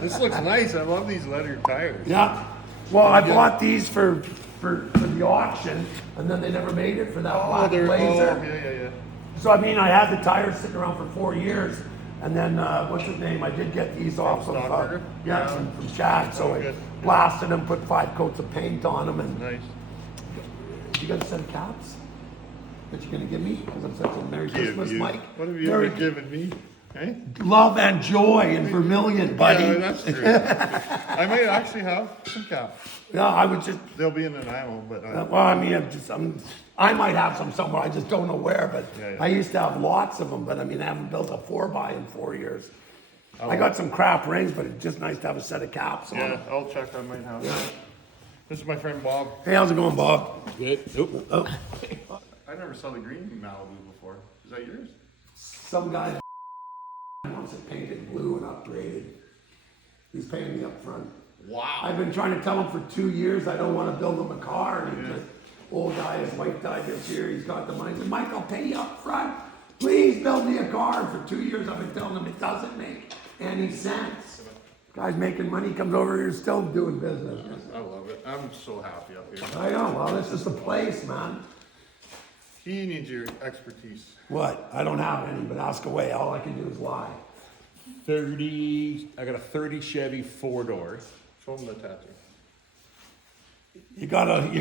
This looks nice. I love these leather tires. Yeah. Well, I bought these for the auction, and then they never made it for that black Blazer. Yeah. So I mean, I had the tires sitting around for 4 years, and then what's his name? I did get these off of from Shad. So I blasted them, put 5 coats of paint on them, and Nice. you got a set of caps that you're gonna give me because I'm such a Merry Christmas, Mike. What have you ever given me? Eh? Love and joy in vermilion, buddy. Yeah, that's true. I might actually have some caps. Yeah, I would just. They'll be in enamel, but Well, I mean, I might have some somewhere. I just don't know where. But I used to have lots of them. But I mean, I haven't built a 4x in 4 years. I got some crap rings, but it's just nice to have a set of caps on. yeah, I'll check. I might have. This is my friend Bob. Hey, how's it going, Bob? Good. Nope. Oh, I never saw the green Malibu before. Is that yours? some guy wants it painted blue and upgraded. He's paying me up front. Wow. I've been trying to tell him for 2 years I don't want to build him a car. And he just, old guy, his wife died this year. He's got the money. He said, Mike, I'll pay you up front. Please build me a car. And for 2 years, I've been telling him it doesn't make any sense. Guy's making money, comes over here, still doing business. I love it. I'm so happy up here. I know. Well, this is the place, man. He needs your expertise. What? I don't have any, but ask away. All I can do is lie. 30. I got a 30 Chevy 4-door. Show him the tattoo. You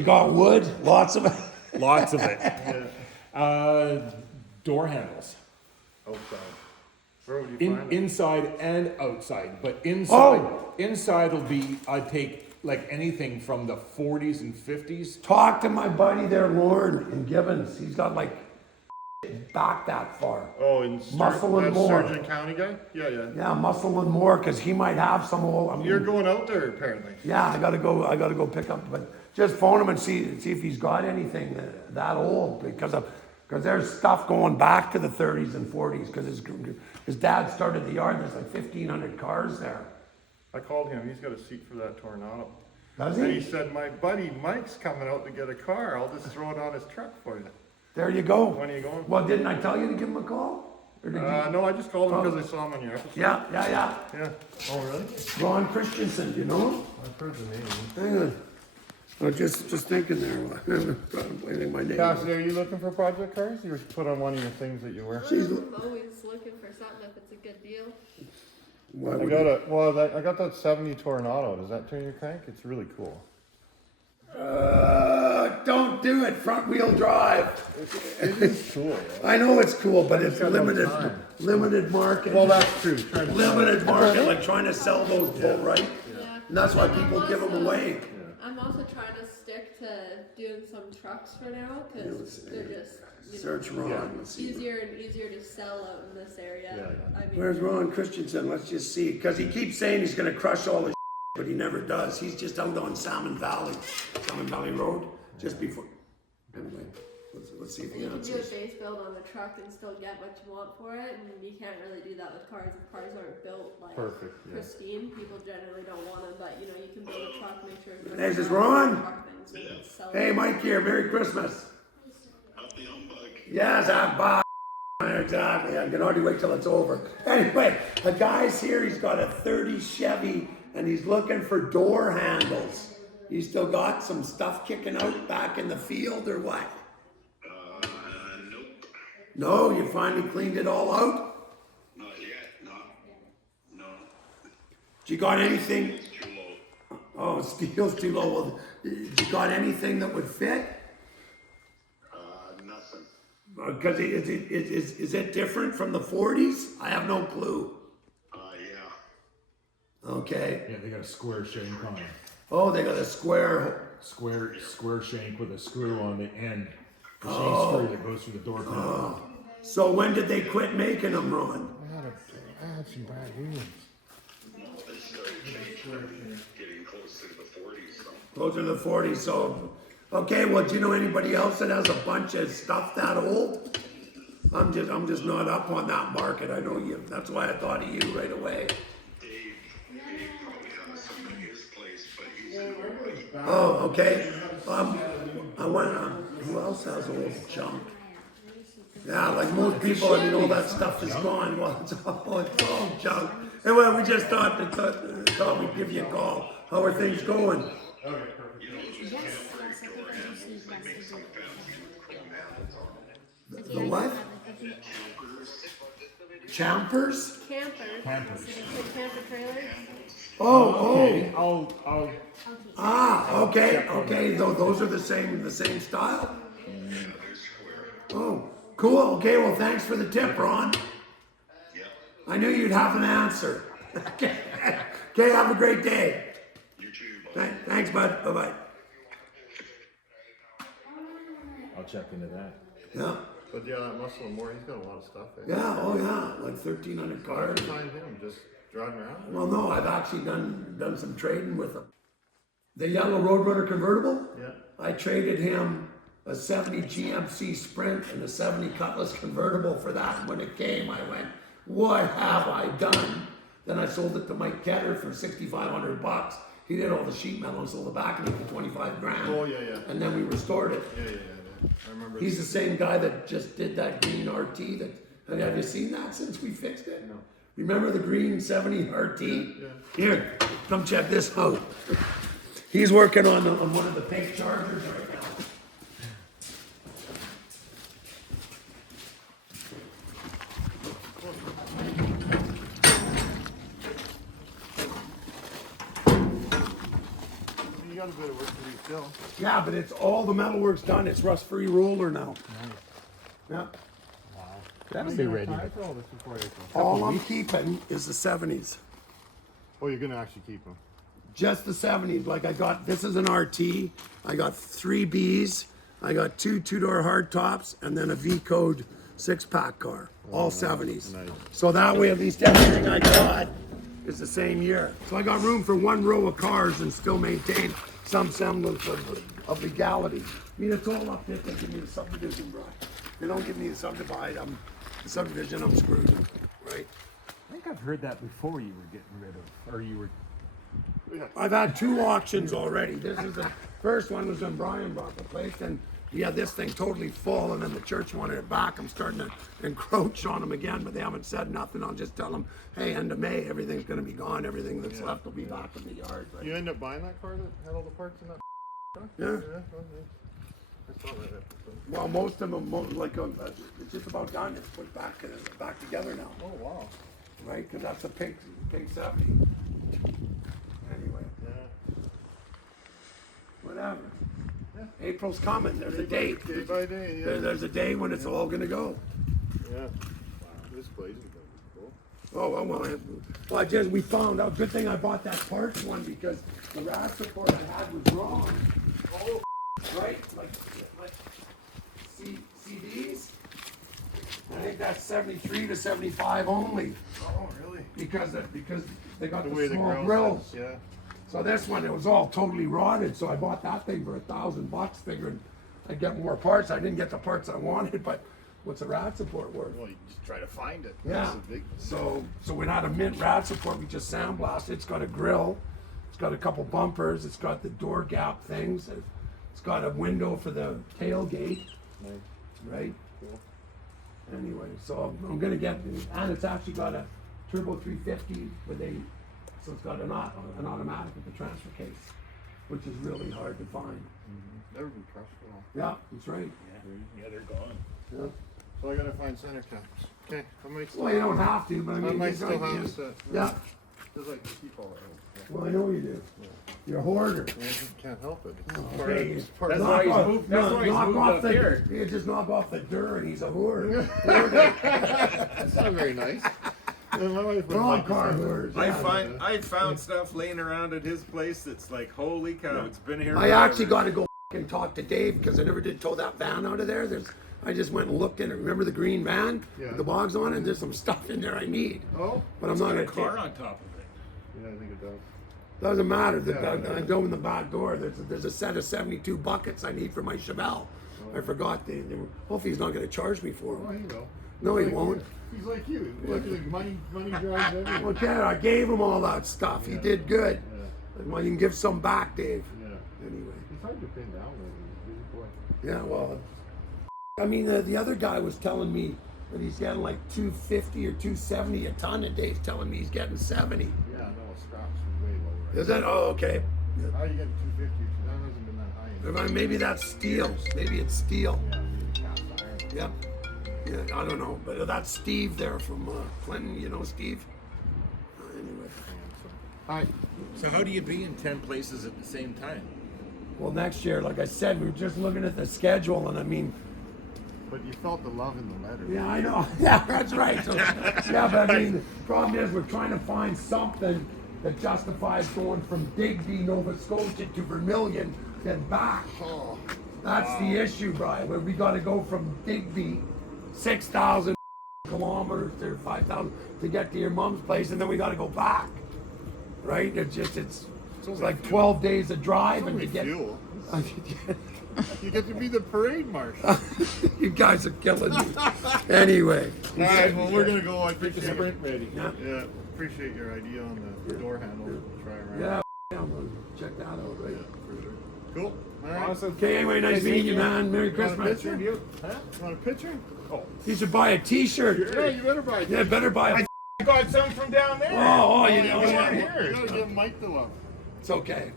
got wood, lots of it. Lots of it. Door handles. Outside. Where would you find it? Inside and outside. But inside, Oh. inside will be, I take like anything from the 40s and 50s. Talk to my buddy there, Lauren in Gibbons. He's got like back that far. Oh, in Muscle and that more. Surgeon County guy? Yeah. Yeah, muscle and more, because he might have some old. I mean, You're going out there apparently. yeah, I gotta go pick up. But just phone him and see if he's got anything that old, because there's stuff going back to the 30s and 40s. Because his dad started the yard. There's like 1,500 cars there. I called him. He's got a seat for that Tornado. Does And he he? said, my buddy Mike's coming out to get a car. I'll just throw it on his truck for you. There you go. When are you going? Well, didn't I tell you to give him a call? Or did you? No, I just called him because I saw him on your episode. Yeah. Yeah. Oh, really? Ron Christensen, do you know him? I've heard the name. Hang on. I was just thinking there. Contemplating my name. Cassie, are you looking for project cars? You were put on one of your things that you wear. She's. I'm always looking for something if it's a good deal. Why I would got I got that 70 Tornado. Does that turn your crank? It's really cool. don't do it. Front wheel drive. It is cool. I know it's cool, but it's got no limited. time. Limited market. Well, that's true. Limited market, like trying to sell those bull, right? Yeah. And that's why people give them away. I'm also trying to stick to doing some trucks for now because they're just Search Ron. Let's see. easier and easier to sell out in this area. Yeah. I mean, Where's Ron Christensen? Let's just see. Because he keeps saying he's going to crush all the but he never does. He's just out on Salmon Valley Road, just before. Anyway, let's see if he you can do a answers. base build on the truck and still get what you want for it, and you can't really do that with cars. If cars aren't built like Perfect, yeah. pristine, people generally don't want them. But you can build a truck, make sure. It's Hey, this is Ron. truck things, you can sell Hey, it. Mike here. Merry Christmas. Happy humbug. Yes, bye. Exactly. I can hardly wait till it's over. Anyway, the guy's here. He's got a 30 Chevy, and he's looking for door handles. You still got some stuff kicking out back in the field, or what? Nope. No, you finally cleaned it all out? Not yet. No. You got anything? It's too low. Oh, steel's too low. Well, you got anything that would fit? Nothing. Because is it different from the 40s? I have no clue. Yeah. Okay. Yeah, they got a square shank on it. Oh, they got a square. Square shank with a screw on the end. The shank screw that goes through the door panel. So when did they quit making them, Ron? I had some bad wheels. They started getting close to the 40s. So. Those are the 40s. So, okay. Well, do you know anybody else that has a bunch of stuff that old? I'm just not up on that market. I know you. That's why I thought of you right away. Dave probably has some in his place, but he's in Hawaii. Oh, okay. I went. Who else has old junk? Yeah, like most people, I mean, all that stuff is gone. Well, it's all junk. And well, we just thought we'd give you a call. How are things going? Yes, yes, I think I do see yes, you do. The what? Champers? Campers. Campers. So they put camper trailers. Okay, Oh, I'll okay. Those are the same style. Oh, cool. Okay, well, thanks for the tip, Ron. I knew you'd have an answer. Okay, have a great day. You too. Thanks, bud. Bye-bye. I'll check into that. Yeah, But yeah, that Muscle and More, he's got a lot of stuff. yeah, oh yeah, like 1,300 Where cars. did you find him? Just driving around? Well, no, I've actually done some trading with him. The yellow Roadrunner convertible, Yeah. I traded him a 70 GMC Sprint and a 70 Cutlass convertible for that. And when it came, I went, what have I done? Then I sold it to Mike Ketter for $6,500. He did all the sheet metal and sold the back of it for 25 grand. Oh, yeah. And then we restored it. Yeah. I remember. He's the same guy that just did that green RT. Have you seen that since we fixed it? No. Remember the green 70 RT? Yeah. Here, come check this out. He's working on one of the pink Chargers right now. You got a bit of work to do still. Yeah, but it's all the metalwork's done. It's rust-free roller now. Yeah. That'll be ready. For all this before April. All I'm keeping is the 70s. Oh, you're gonna actually keep him. Just the 70s. Like this is an RT. I got 3 Bs. I got 2 two-door hardtops and then a V-code 6-pack car. All 70s. Nice. So that way at least everything I got is the same year. So I got room for 1 row of cars and still maintain some semblance of legality. I mean, it's all up there. They give me the subdivision, bro. They don't give me the subdivision, I'm screwed, right? I think I've heard that before. You were getting rid of, or you were. I've had 2 auctions already. This is the first one was when Brian bought the place, and he had this thing totally full, and then the church wanted it back. I'm starting to encroach on them again, but they haven't said nothing. I'll just tell them, hey, end of May, everything's going to be gone. Everything that's left will be back in the yard. Right? You end up buying that car that had all the parts in that truck? Yeah. I saw that episode. Well, most of them, it's just about done. It's put back together now, Oh, wow. right? Because that's a pink 70. Anyway, Yeah. whatever. April's coming. There's a date. Day by day, yeah. There's a day when it's all going to go. Yeah. Wow. This place is gonna be cool. Oh, well, we found out. Good thing I bought that parts one because the rad support I had was wrong. Oh, right? Like CDs? I think that's 73 to 75 only Oh, really? because they got The the, way the small grill grills. sits, yeah. So this one, it was all totally rotted. So I bought that thing for $1,000, figuring I'd get more parts. I didn't get the parts I wanted, but what's a rad support worth? Well, you just try to find it. Yeah. That's the big. So we had a mint rad support. We just sandblasted. It's got a grill. It's got a couple bumpers. It's got the door gap things. It's got a window for the tailgate. Nice. Right. Cool. Anyway, so I'm gonna get, and it's actually got a turbo 350 so it's got an automatic with the transfer case, which is really hard to find. Never been crushed at all. Yeah, that's right. Yeah, they're gone. Yeah. So I gotta find center caps. Okay, I might still. Well, you don't have to, but I I mean, might it's still right have here. a set. Yeah. Just like to keep all that. Well, I know you do. You're a hoarder. Yeah, I just can't help it. It's Okay. part of- it's part That's of- why he's Knock moved- that's why he's knock moved off up the, here. You just knock off the dur and he's a hoarder. That's not very nice. Yeah, my wife would We're all like to car say that. hoarders. I found stuff laying around at his place that's like, holy cow, it's been here. I forever. actually got to go and talk to Dave because I never did tow that van out of there. I just went and looked in it. Remember the green van? Yeah. With the bogs on it? There's some stuff in there I need. Oh, But I'm not Got going a to car take on top of it. yeah, I think it does. Doesn't matter. Yeah. I go in the back door. There's a set of 72 buckets I need for my Chevelle. I forgot. Hopefully he's not going to charge me for Oh, them. you know. No, he Like won't. you. He's like you. Money drives everything. Okay, I gave him all that stuff. He did good. Yeah. Well, you can give some back, Dave. Yeah. Anyway. It's hard to pin down though. He's a busy boy. Yeah, well, I mean, the other guy was telling me but he's getting like 250 or 270 a ton, and Dave's telling me he's getting 70. Yeah, no, scraps is way lower. Is that? Oh, okay. How you getting 250? That hasn't been that high. Maybe that's steel. Maybe it's steel. Yeah, maybe cast iron. Yep. Yeah, I don't know, but that's Steve there from Clinton. You know Steve. Anyway. Hi. So how do you be in 10 places at the same time? Well, next year, like I said, we were just looking at the schedule, and I mean, But you felt the love in the letter. yeah, I know. Yeah, that's right. So, yeah, but I mean, the problem is we're trying to find something that justifies going from Digby, Nova Scotia to Vermilion, then back. That's the issue, Brian. Where we got to go from Digby, 6,000 kilometers to 5,000 to get to your mom's place, and then we got to go back. Right? It's like 12 days of drive, and Only you get. fuel. You get to be the parade marshal. You guys are killing me. Anyway. All right, well, we're gonna go. I Get the appreciate sprint ready. Yeah. Yeah, appreciate your idea on the door handle. We'll try around. Yeah, I'm gonna check that out, right? For sure. Cool. All right. Awesome. Okay, anyway, nice meeting you, man. Merry You want a Christmas. picture? You? Huh? You want a picture? Oh. You should buy a T-shirt. Yeah, you better buy. Yeah, better buy a. I got some from down there. Oh, you know, You yeah. gotta give Mike the love. It's okay.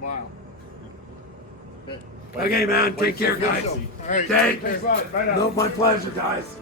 Wow. Okay, man. Take care, guys. All right. Okay. take care. Bye now. No, my pleasure, guys.